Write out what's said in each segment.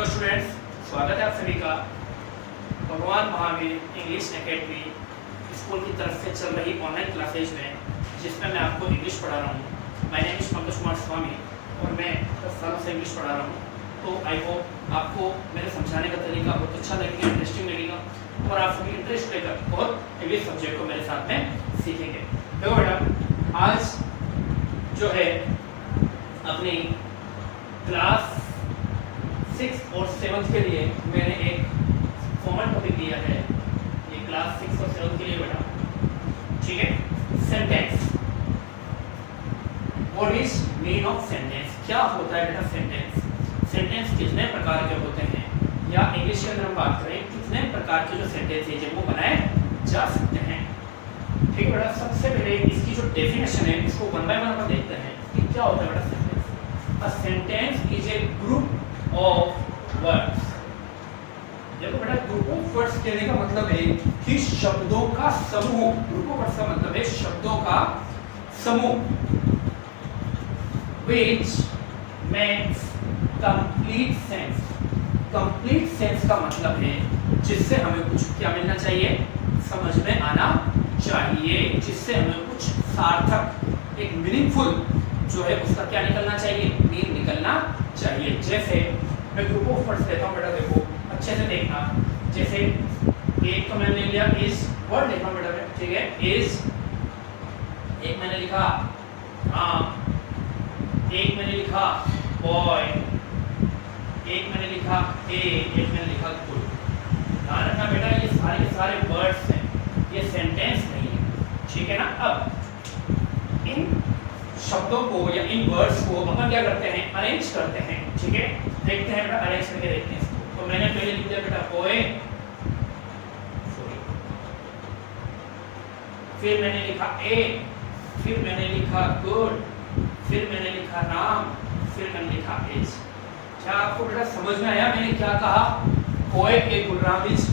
Hello students, स्वागत है आप सभी का भगवान महावीर इंग्लिश एकेडमी स्कूल की तरफ से चल रही ऑनलाइन क्लासेज में, जिसमें मैं आपको इंग्लिश पढ़ा रहा हूँ। My name is Pankaj Kumar Swami और मैं 10 सालों से इंग्लिश पढ़ा रहा हूँ। तो आई होप आपको मेरे समझाने का तरीका बहुत अच्छा लगेगा, इंटरेस्टिंग लगेगा और आप सभी इंटरेस्ट लेकर और इंग्लिश सब्जेक्ट को मेरे साथ में सीखेंगे। देखो बेटा, आज जो है अपनी क्लास 6 और 7 के लिए मैंने एक कॉमन टॉपिक दिया है। ये क्लास 6 और 7 के लिए बेटा, ठीक है। Sentence, what is meaning of sentence? क्या होता है बेटा सेंटेंस? सेंटेंस कितने प्रकार के होते हैं, या इंग्लिश के अंदर हम बात करें कितने प्रकार के जो सेंटेंस है जब वो बनाए जा सकते हैं। ठीक है बेटा, सबसे पहले इसकी जो डेफिनेशन है इसको वन बाय वन अपन देखते हैं कि क्या होता है बेटा sentence. A sentence is a group of words. देखो बेटा, ग्रुप ऑफ वर्ड्स कहने का मतलब है कि शब्दों का समूह। ग्रुप ऑफ वर्ड्स का मतलब है शब्दों का समूह। which makes complete sense। Complete sense का मतलब है जिससे हमें कुछ क्या मिलना चाहिए, समझ में आना चाहिए, जिससे हमें कुछ सार्थक, एक मीनिंगफुल जो है उसका क्या निकलना चाहिए, मीन निकलना चाहिए। जैसे मैं ग्रुप ऑफ वर्ड्स लेता हूँ बेटा, देखो अच्छे से देखना। जैसे एक तो मैंने लिया इज, वर्ड लिखा बेटा, ठीक है, इज। एक मैंने लिखा एक मैंने लिखा बॉय, एक मैंने लिखा ए, एक मैंने लिखा गुड। ध्यान रखना बेटा, ये सारे के सारे वर्ड्स हैं, ये सेंटेंस नहीं है, ठीक है ना। अब इन शब्दों को या इन वर्ड्स को अपन क्या करते हैं, अरेंज करते हैं, ठीक है। देखते हैं बेटा, अरेंज करके देखते हैं इसको। तो मैंने पहले लिख दिया बेटा बॉय, फिर मैंने लिखा ए, फिर मैंने लिखा गुड, फिर मैंने लिखा राम, फिर मैंने लिखा इज। क्या आपको बेटा समझ में आया मैंने क्या कहा? Boy a good Ram is?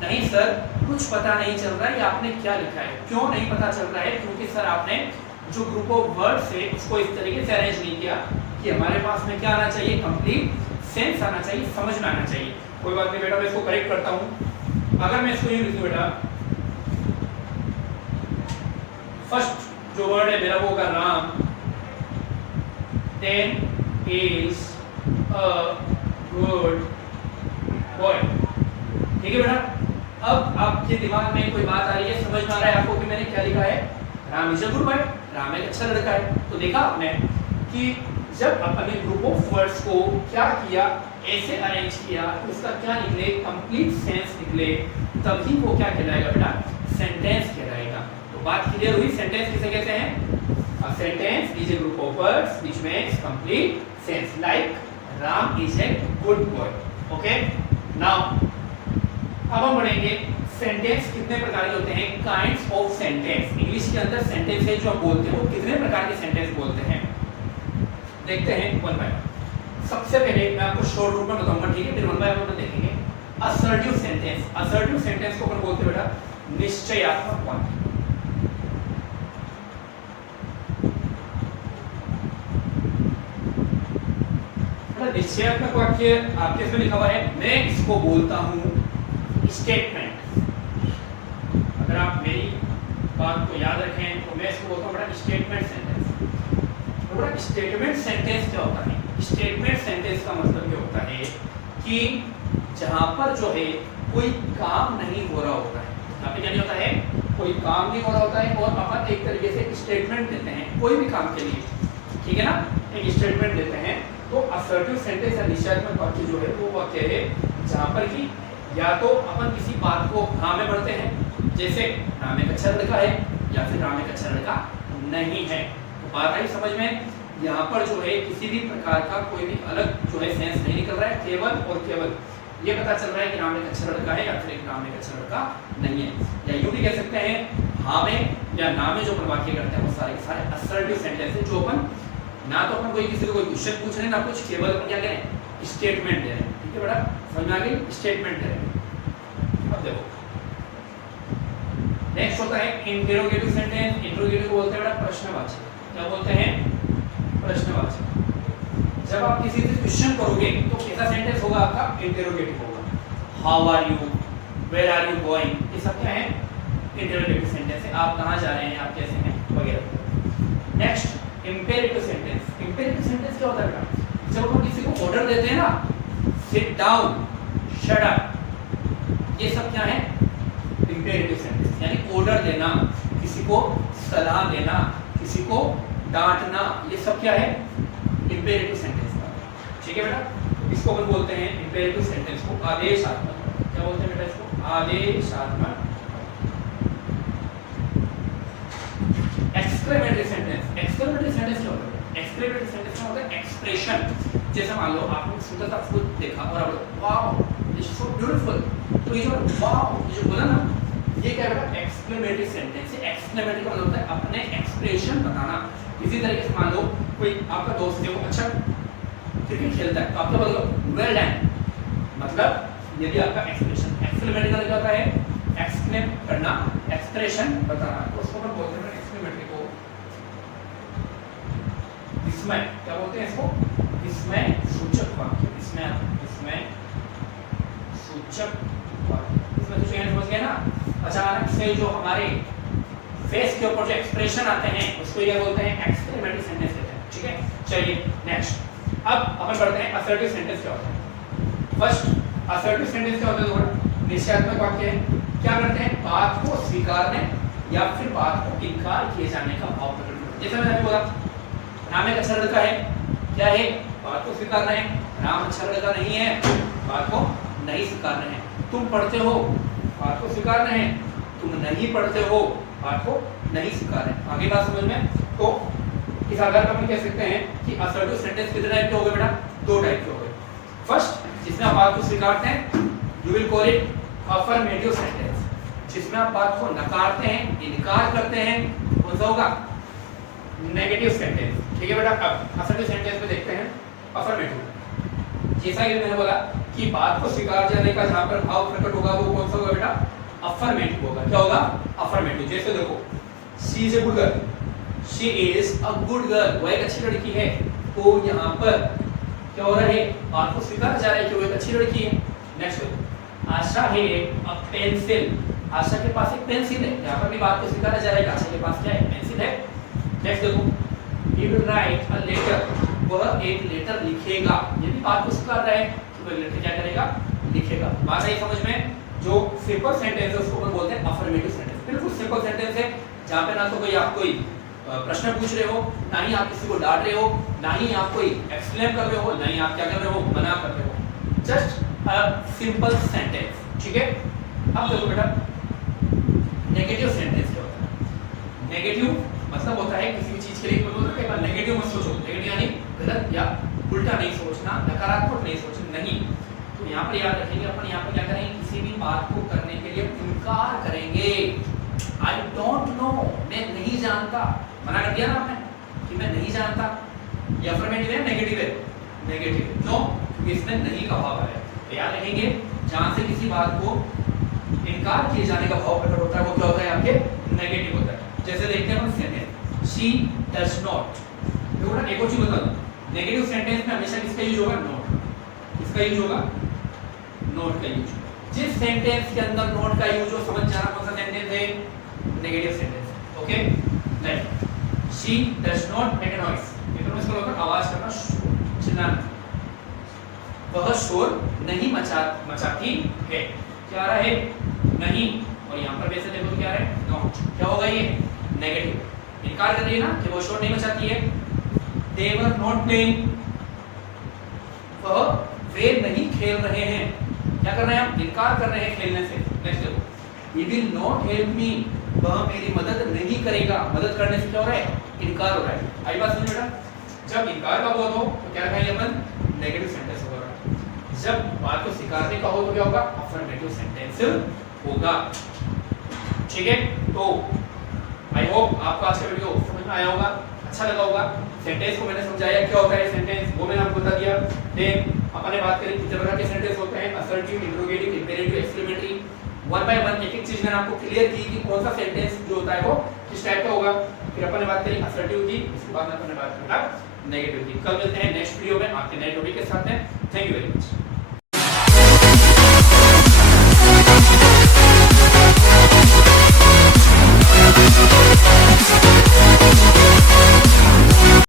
नहीं सर, कुछ पता नहीं चल रहा है ये आपने क्या लिखा है। क्यों नहीं पता चल रहा है? क्योंकि सर आपने जो ग्रुप ऑफ वर्ड्स है उसको इस तरीके से अरेंज नहीं किया कि हमारे पास में क्या आना चाहिए, कंप्लीट सेंस आना चाहिए, समझ में आना चाहिए। कोई बात नहीं बेटा, मैं इसको करेक्ट करता हूँ। अगर मैं इसको यूं लिखूं बेटा, फर्स्ट जो वर्ड है मेरा वो होगा Ram, then is a good boy। ठीक है बेटा, अब आपके दिमाग में कोई बात आ रही है, समझ में आ रहा है आपको कि मैंने क्या लिखा है, Ram is a good boy, Ram एक अच्छा लड़का है। तो देखा आपने कि जब अपने ग्रुप ऑफ वर्ड्स को क्या किया, ऐसे अरेंज किया, उसका क्या निकले, कंप्लीट सेंस निकले, तभी वो क्या कहलाएगा बेटा, सेंटेंस कहलाएगा। तो बात क्लियर हुई, सेंटेंस किसे कहते हैं? A sentence is a group of words which makes complete sense, like Ram is a good boy। Okay? Now, अब हम पढ़ेंगे सेंटेंस कितने प्रकार के होते हैं, काइंड्स ऑफ सेंटेंस। इंग्लिश के अंदर सेंटेंस है जो हम बोलते हैं वो कितने प्रकार के सेंटेंस बोलते हैं, देखते हैं वन बाय वन। सबसे पहले मैं आपको शॉर्ट रूप में बताऊंगा, ठीक है, फिर वन बाय वन देखेंगे। Assertive sentence. असर्टिव सेंटेंस को अपन बोलते हैं बेटा निश्चयात्मक वाक्य। निश्चयात्मक वाक्य आपके इसमें लिखा हुआ है, मैं इसको बोलता हूँ स्टेटमेंट। अगर आप मेरी बात को याद रखें तो मैं इसको बोलता हूँ बेटा स्टेटमेंट सेंटेंस। तो बेटा स्टेटमेंट सेंटेंस क्या होता है? स्टेटमेंट सेंटेंस का मतलब ये होता है कि जहाँ पर जो है कोई काम नहीं हो रहा होता है। यहाँ पे क्या नहीं होता है, कोई काम नहीं हो रहा होता है, और अपन एक तरीके से स्टेटमेंट देते हैं कोई भी काम के लिए, ठीक है ना, एक स्टेटमेंट देते हैं। तो असर्टिव सेंटेंस या निश्चयात्मक वाक्य जो है वो वाक्य है जहाँ पर कि या तो अपन किसी बात को हाँ में बढ़ते हैं, जैसे राम एक अच्छा लड़का है, या फिर राम एक अच्छा लड़का नहीं है। तो बात आई समझ में? यहाँ पर जो है किसी भी प्रकार का कोई भी अलग जो है सेंस नहीं निकल रहा है, केवल और केवल ये पता चल रहा है कि राम एक अच्छा लड़का है या फिर एक राम एक अच्छा लड़का नहीं है। या यूं भी कह सकते हैं हाँ में या ना में जो अपन वाक्य करते हैं वो सारे के सारे असर्टिव सेंटेंस है, जो अपन ना तो अपन कोई किसी को कोई क्वेश्चन पूछ रहे हैं, ना कुछ, केवल अपन क्या करें, स्टेटमेंट दे रहे हैं। ठीक है बेटा, समझ में आ गई? स्टेटमेंट दे रहे हैं। अब देखो नेक्स्ट होता है इंटेरोगेटिव सेंटेंस। इंटेरोगेटिव को बोलते हैं बेटा प्रश्नवाचक। क्या बोलते हैं? प्रश्नवाचक। जब आप किसी से क्वेश्चन करोगे तो कैसा सेंटेंस होगा आपका? इंटरोगेटिव होगा। How are you, where are you going, ये सब क्या है? इंटरोगेटिव सेंटेंस है। आप कहाँ जा रहे हैं, आप कैसे हैं, वगैरह। Next imperative sentence. Imperative sentence क्या होता है? जब हम किसी को ऑर्डर देते हैं ना, सिट डाउन, शट अप, ये सब क्या है? इंपेरेटिव सेंटेंस, यानी ऑर्डर देना, किसी को सलाह देना, किसी को डांटना, ये सब क्या है? इंपेरेटिव सेंटेंस का। ठीक है बेटा, इसको अपन बोलते हैं इंपेरेटिव सेंटेंस को आदेशात्मक। क्या बोलते हैं बेटा इसको? आदेशात्मक। Exclamatory sentence. एक्सक्लेमेटरी सेंटेंस क्या होता है? एक्सक्लेमेटरी सेंटेंस क्या होता है? एक्सप्रेशन। जैसे मान लो आपने सुंदर सा फूल देखा और आप बोले wow this is so beautiful, तो ये जो वाओ ये जो बोला ना, ये क्या है बेटा? एक्सक्लेमेटरी सेंटेंस है। एक्सक्लेमेटरी का मतलब होता है अपने एक्सप्रेशन बताना। इसी तरीके से मान लो कोई आपका दोस्त है, वो अच्छा क्रिकेट खेलता है, तो आप क्या बोलोगे? Well done. मतलब यदि आपका एक्सप्रेशन, एक्सक्लेमेटरी का क्या होता है? एक्सक्लेम करना, एक्सप्रेशन बताना, तो उसको हम बोलते हैं एक्सक्लेमेटरी को विस्मय। क्या बोलते हैं इसको? विस्मय सूचक वाक्य। विस्मय सूचक वाक्य। इसमें तो चेंज समझ गए ना? अचानक से जो हमारे फेस के ऊपर जो एक्सप्रेशन आते हैं उसको क्या बोलते हैं? एक्सक्लेमेटरी सेंटेंस कहते हैं। ठीक है, चलिए नेक्स्ट। अब अपन पढ़ते हैं असर्टिव सेंटेंस क्या होता है। फर्स्ट असर्टिव सेंटेंस क्या होता है? दोबारा निश्चयात्मक वाक्य है। क्या करते हैं? बात को स्वीकारने या फिर बात को इनकार किए जाने का भाव प्रकट करते हैं। जैसे मैंने बोला राम एक अच्छा लड़का है, क्या है? बात को स्वीकारना है। राम अच्छा लड़का नहीं है, बात को नहीं स्वीकारना है। तुम पढ़ते हो, बात को स्वीकारना है। तुम नहीं पढ़ते हो, बात को नहीं स्वीकारना है। आगे बात समझ में? तो इस आधार पर हम कह सकते हैं कि असर्टिव सेंटेंस कितने टाइप के हो गए बेटा? दो टाइप के हो गए। फर्स्ट जिसमें आप बात को स्वीकारते हैं, you will call it affirmative sentence. जिसमें आप बात को नकारते हैं, इनकार करते हैं, कौन सा होगा? Negative sentence. ठीक है बेटा, अब असर्टिव सेंटेंस में देखते हैं अफर्मेटिव। जैसा कि मैंने बोला कि बात को स्वीकार जाने का जहां पर भाव प्रकट होगा वो कौन सा होगा बेटा? अफर्मेटिव होगा। क्या होगा? अफर्मेटिव। जैसे देखो she is a good girl, she is a good girl, वो एक अच्छी लड़की है। तो यहाँ पर क्या हो रहा है? बात को स्वीकारा जा रहा है कि वो एक अच्छी लड़की है। नेक्स्ट देखो आशा है अ पेंसिल, आशा के पास एक पेंसिल है। यहाँ पर भी बात को स्वीकारा जा रहा है, आशा के पास क्या है? पेंसिल है। नेक्स्ट देखो he will write a letter, वह एक लेटर लिखेगा। ये भी बात को स्वीकार रहा है कि वह लेटर क्या करेगा? लिखेगा। बात आई समझ में? जो सिंपल सेंटेंस है उसको हम बोलते हैं अफर्मेटिव सेंटेंस। बिल्कुल सिंपल सेंटेंस है जहाँ पे ना तो कोई आप कोई प्रश्न पूछ रहे हो, ना ही आप किसी को डांट रहे हो, ना ही आप कोई एक्सप्लेन कर रहे हो, ना ही आप क्या कर रहे हो? मना कर रहे हो। Just a simple sentence. ठीक है, अब देखो बेटा नेगेटिव सेंटेंस क्या होता है? नेगेटिव मतलब होता है किसी भी चीज के लिए बोलते हैं नेगेटिव मत सोचो। नेगेटिव यानी गलत या उल्टा नहीं सोचना, नकारात्मक नहीं सोचना, नहीं। तो यहाँ पर याद रखेंगे अपन, यहाँ पर क्या करेंगे? किसी भी बात को करने के लिए इनकार करेंगे। आई डोंट नो, मैं नहीं जानता। मना कर दिया ना आपने कि मैं नहीं जानता। ये अफर्मेटिव है, नेगेटिव है? नेगेटिव। क्यों? क्योंकि इसमें नहीं का भाव है। तो याद रखेंगे जहां से किसी बात को इनकार किए जाने का भाव प्रकट होता है वो क्या होता है? आपके नेगेटिव होता है। जैसे देखते हैं सेंटेंस शी डज नॉट। देखो ना एक और चीज बता दूं, नेगेटिव सेंटेंस में हमेशा किसका यूज होगा? नॉट। किसका यूज होगा? नॉट का यूज। जिस सेंटेंस के अंदर नॉट का यूज हो समझ जाना कौन सा सेंटेंस है? Negative sentence. Okay, next she does not make a noise. मतलब इसका मतलब आवाज करना, चिल्लाना। वह शोर नहीं मचाती है। क्या रहा है? नहीं। और यहाँ पर वैसे देखो क्या है? नॉट। क्या होगा ये? नेगेटिव। इनकार कर रही है ना कि वो शोर नहीं मचाती है। They were not playing, वे नहीं खेल रहे हैं। क्या कर रहे हैं हम? इनकार कर रहे हैं खेलने से। नेक्स्ट देखो he will not help me, वह मेरी मदद नहीं करेगा। मदद करने से क्या हो रहा है? इनकार हो रहा है। आई बात समझ बेटा? जब इनकार का बोध हो तो क्या कहेंगे अपन? नेगेटिव सेंटेंस होगा। जब बात को स्वीकारने का हो तो क्या होगा? अफर्मेटिव सेंटेंस होगा। ठीक है, तो आई होप आपको आज का वीडियो समझ में आया होगा, अच्छा लगा होगा। सेंटेंस को मैंने समझाया क्या होता है सेंटेंस, वो मैंने आपको बता दिया। देन अपन ने बात करी कितने प्रकार के सेंटेंस होते हैं? Assertive, interrogative, imperative, exclamatory. One by one एक एक चीज मैंने आपको क्लियर की कि कौन सा सेंटेंस जो होता है वो किस टाइप का होगा। फिर अपन ने बात करी असर्टिव की, इसके बाद अपन ने बात करी नेगेटिव की। कल मिलते हैं नेक्स्ट वीडियो में आपके नए टॉपिक के साथ। Thank you very much.